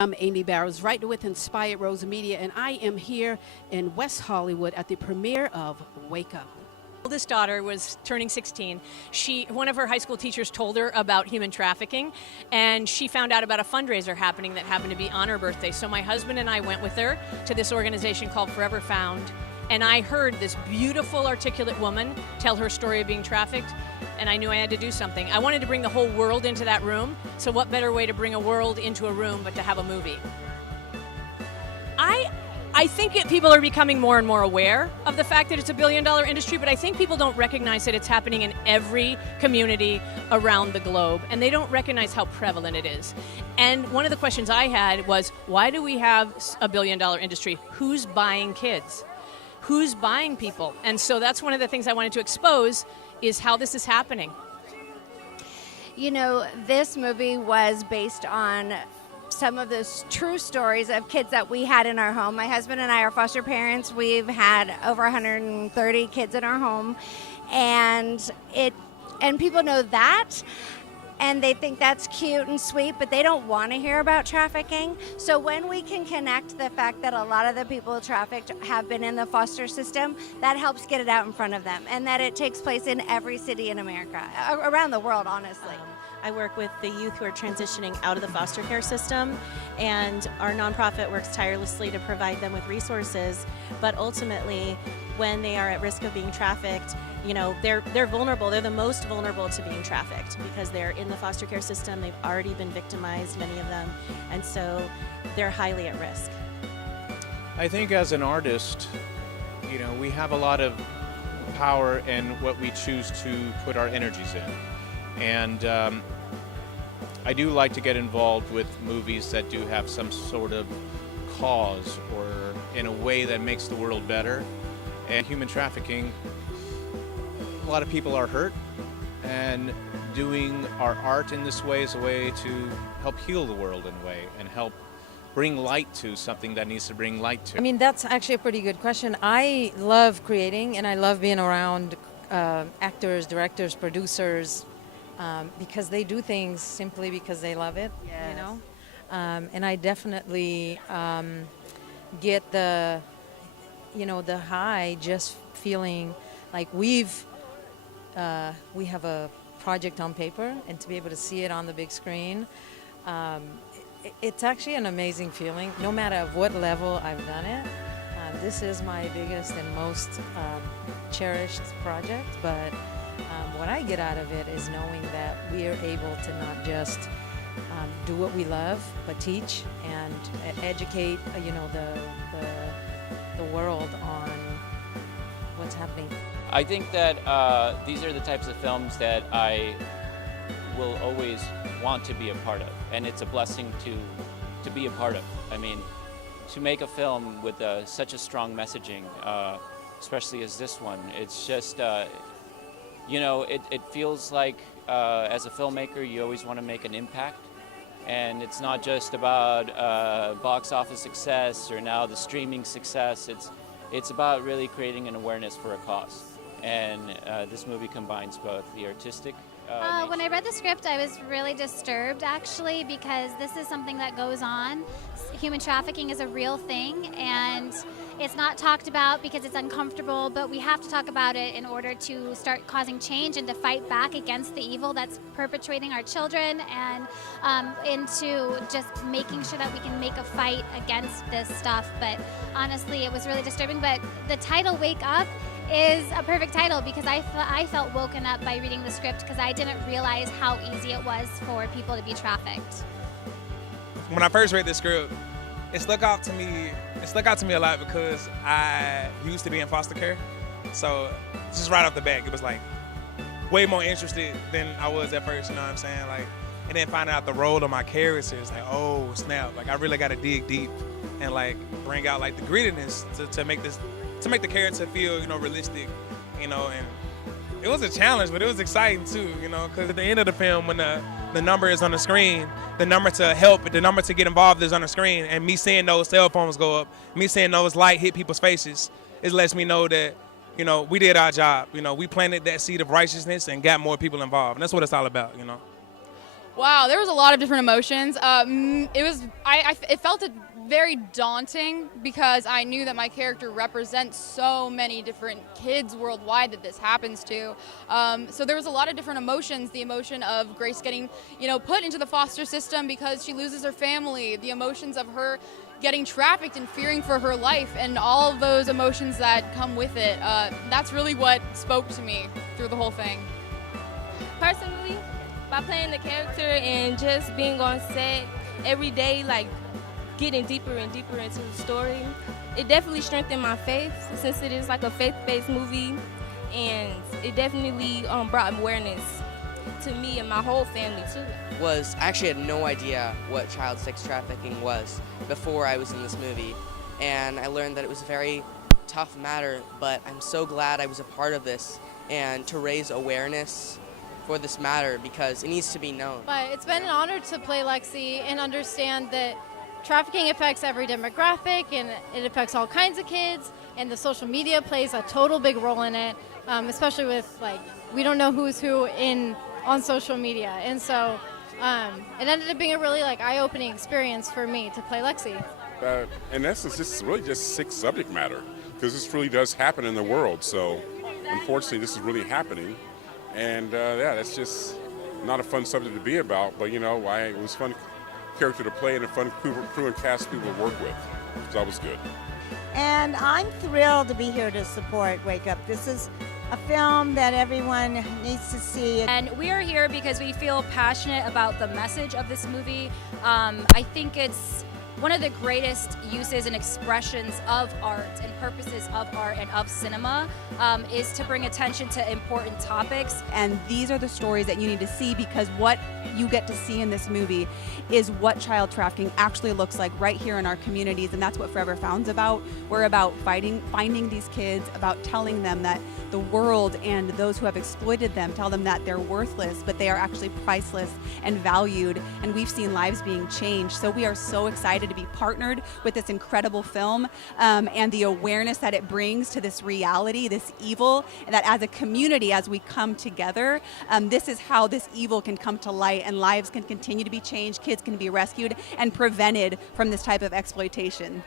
I'm Amy Barrows, writer with Inspired Rose Media, and I am here in West Hollywood at the premiere of Wake Up. Oldest daughter was turning 16. One of her high school teachers told her about human trafficking, and she found out about a fundraiser happening that happened to be on her birthday. So my husband and I went with her to this organization called Forever Found, and I heard this beautiful, articulate woman tell her story of being trafficked, and I knew I had to do something. I wanted to bring the whole world into that room, so what better way to bring a world into a room but to have a movie? I think people are becoming more and more aware of the fact that it's a billion-dollar industry, but I think people don't recognize that it's happening in every community around the globe, and they don't recognize how prevalent it is. And one of the questions I had was, why do we have a billion-dollar industry? Who's buying kids? Who's buying people? And so that's one of the things I wanted to expose, is how this is happening. You know, this movie was based on some of those true stories of kids that we had in our home. My husband and I are foster parents. We've had over 130 kids in our home, and people know that, and they think that's cute and sweet, but they don't want to hear about trafficking. So when we can connect the fact that a lot of the people trafficked have been in the foster system, that helps get it out in front of them, and that it takes place in every city in America, around the world, honestly. I work with the youth who are transitioning out of the foster care system, and our nonprofit works tirelessly to provide them with resources. But ultimately, when they are at risk of being trafficked, you know, they're vulnerable. They're the most vulnerable to being trafficked because they're in the foster care system. They've already been victimized, many of them, and so they're highly at risk. I think as an artist, you know, we have a lot of power in what we choose to put our energies in. And I do like to get involved with movies that do have some sort of cause or in a way that makes the world better. And human trafficking, a lot of people are hurt, and doing our art in this way is a way to help heal the world in a way and help bring light to something that needs to bring light to. I mean, that's actually a pretty good question. I love creating, and I love being around actors, directors, producers, because they do things simply because they love it, Yes. you know? And I definitely get the high just feeling like we have a project on paper, and to be able to see it on the big screen, it's actually an amazing feeling, no matter at what level I've done it. This is my biggest and most cherished project, but what I get out of it is knowing that we are able to not just do what we love, but teach and educate, the world on what's happening. I think that these are the types of films that I will always want to be a part of, and it's a blessing to be a part of. I mean, to make a film with such a strong messaging, especially as this one, it's just, it feels like as a filmmaker you always want to make an impact, and it's not just about box office success or now the streaming success. It's about really creating an awareness for a cause, and this movie combines both the artistic. When I read the script, I was really disturbed, actually, because this is something that goes on. Human trafficking is a real thing, and it's not talked about because it's uncomfortable, but we have to talk about it in order to start causing change and to fight back against the evil that's perpetrating our children, and into just making sure that we can make a fight against this stuff. But honestly, it was really disturbing. But the title, Wake Up, is a perfect title because I felt woken up by reading the script, because I didn't realize how easy it was for people to be trafficked. When I first read the script, it stuck out to me a lot because I used to be in foster care. So just right off the bat, it was like way more interested than I was at first, you know what I'm saying? Like, and then finding out the role of my characters, like, oh snap, like I really gotta dig deep and like bring out like the grittiness to make the character feel, realistic, and it was a challenge, but it was exciting too, because at the end of the film, when the number is on the screen, the number to help, the number to get involved is on the screen, and me seeing those cell phones go up, me seeing those light hit people's faces, it lets me know that, we did our job, we planted that seed of righteousness and got more people involved, and that's what it's all about, Wow, there was a lot of different emotions. It felt very daunting because I knew that my character represents so many different kids worldwide that this happens to. So there was a lot of different emotions. The emotion of Grace getting, put into the foster system because she loses her family. The emotions of her getting trafficked and fearing for her life, and all of those emotions that come with it. That's really what spoke to me through the whole thing. Personally, by playing the character and just being on set every day, like getting deeper and deeper into the story, it definitely strengthened my faith since it is like a faith-based movie, and it definitely brought awareness to me and my whole family too. I actually had no idea what child sex trafficking was before I was in this movie, and I learned that it was a very tough matter, but I'm so glad I was a part of this and to raise awareness for this matter because it needs to be known. But it's been an honor to play Lexi and understand that trafficking affects every demographic and it affects all kinds of kids, and the social media plays a total big role in it, especially with we don't know who's who on social media, and so it ended up being a really eye-opening experience for me to play Lexi. In essence, this is really just sick subject matter because this really does happen in the world. So unfortunately, this is really happening. And that's just not a fun subject to be about, but it was a fun character to play and a fun crew and cast of people to work with. So that was good. And I'm thrilled to be here to support Wake Up. This is a film that everyone needs to see. And we are here because we feel passionate about the message of this movie. I think it's one of the greatest uses and expressions of art and purposes of art and of cinema is to bring attention to important topics. And these are the stories that you need to see, because what you get to see in this movie is what child trafficking actually looks like right here in our communities, and that's what Forever Found's about. We're about finding these kids, about telling them that the world and those who have exploited them, tell them that they're worthless, but they are actually priceless and valued, and we've seen lives being changed. So we are so excited to be partnered with this incredible film and the awareness that it brings to this reality, this evil, and that as a community, as we come together, this is how this evil can come to light and lives can continue to be changed, kids can be rescued and prevented from this type of exploitation.